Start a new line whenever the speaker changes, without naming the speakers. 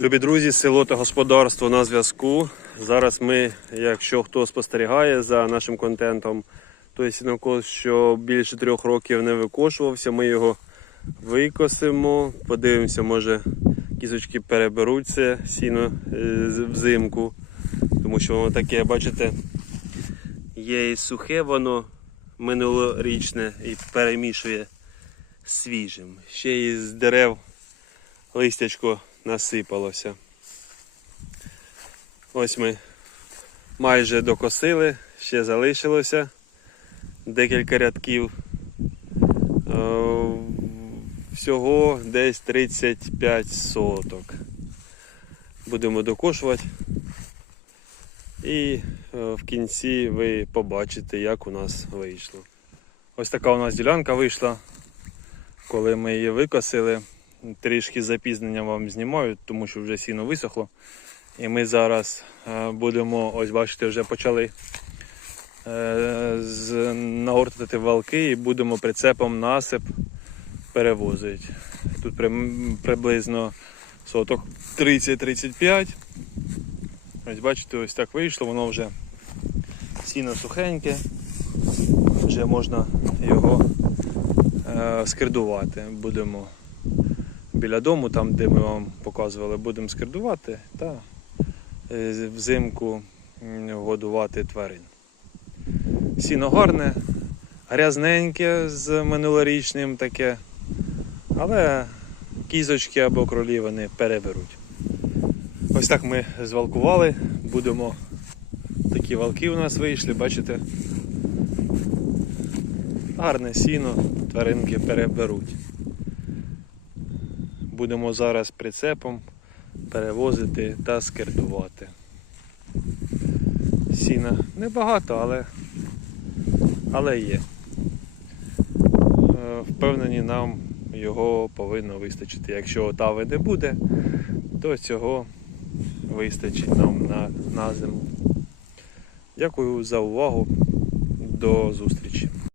Любі друзі, село та господарство на зв'язку. Зараз ми, якщо хто спостерігає за нашим контентом, той сінокос, що більше трьох років не викошувався, ми його викосимо, подивимося, може кізочки переберуться сіно е, взимку, тому що воно таке, бачите, є і сухе воно минулорічне і перемішує свіжим. Ще й з дерев листячко насипалося. Ось ми майже докосили, ще залишилося декілька рядків. Е, Всього десь 35 соток. Будемо докошувати. І е, в кінці ви побачите, як у нас вийшло. Ось така у нас ділянка вийшла, коли ми її викосили. Трішки з запізненням вам знімаю, тому що вже сіно висохло. І ми зараз е, будемо, ось бачите, вже почали е, нагортати валки і будемо прицепом насип перевозити. Тут приблизно соток 30-35. Ось бачите, ось так вийшло, воно вже сіно сухеньке, вже можна його е, скердувати. Будемо біля дому, там де ми вам показували, будемо скердувати та е, взимку годувати тварин. Сіно гарне, грязненьке з минулорічним таке, але кізочки або кролі вони переберуть. Ось так ми звалкували, будемо. Такі валки у нас вийшли, бачите. Гарне сіно, тваринки переберуть. Будемо зараз прицепом перевозити та скердувати. Сіна небагато, але, але є. Е, Впевнені, нам його повинно вистачити. Якщо отави не буде, то цього вистачить нам на, на зиму. Дякую за увагу. До зустрічі.